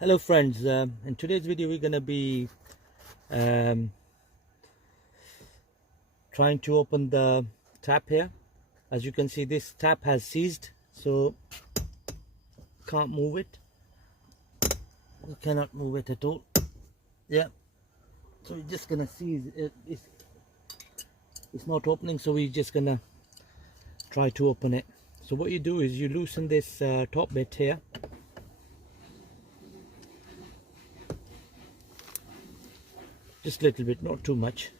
Hello friends, in today's video we're going to be trying to open the tap here. As you can see, this tap has seized, so can't move it. You cannot move it at all. Yeah, so we're just going to seize it. It's not opening, so we're just going to try to open it. So what you do is you loosen this top bit here. Just a little bit, not too much,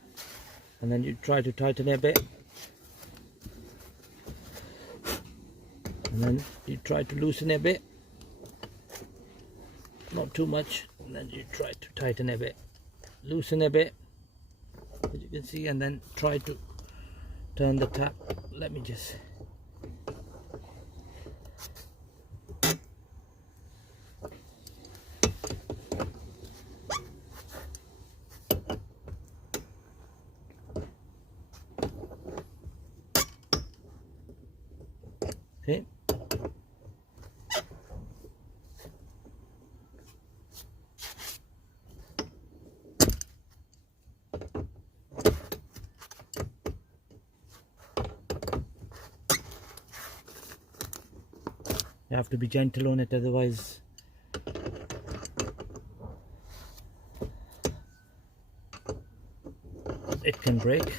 and then you try to tighten it a bit, and then you try to loosen it a bit, not too much, and then you try to tighten it a bit, loosen it a bit, as you can see, and then try to turn the tap. Let me just okay. You have to be gentle on it, otherwise it can break.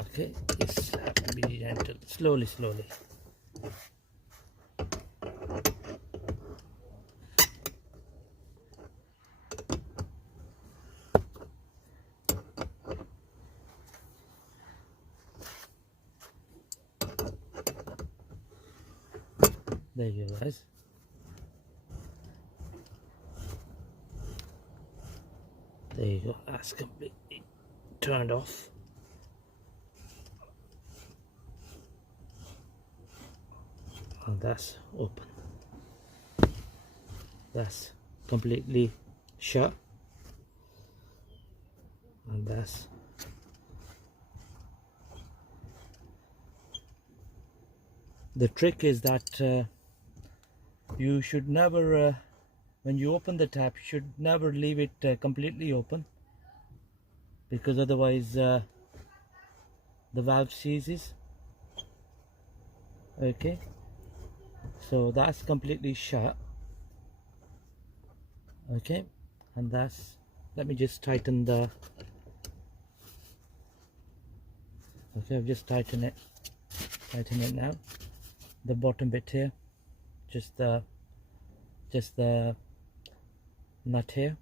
Okay, just have to be gentle, slowly. There you go, guys. There you go, that's completely turned off. And that's open. That's completely shut. And that's the trick is that you should never, when you open the tap, you should never leave it completely open, because otherwise the valve seizes. Okay, so that's completely shut. Okay, and that's, let me just tighten the, okay, I've just tighten it now, the bottom bit here, just the nut here,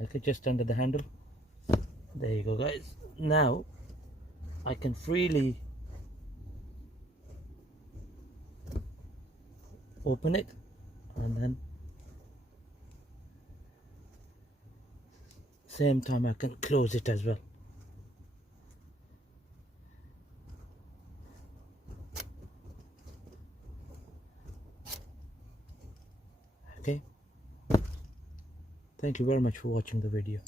okay, just under the handle. There you go, guys. Now I can freely open it, and then same time I can close it as well. Okay, thank you very much for watching the video.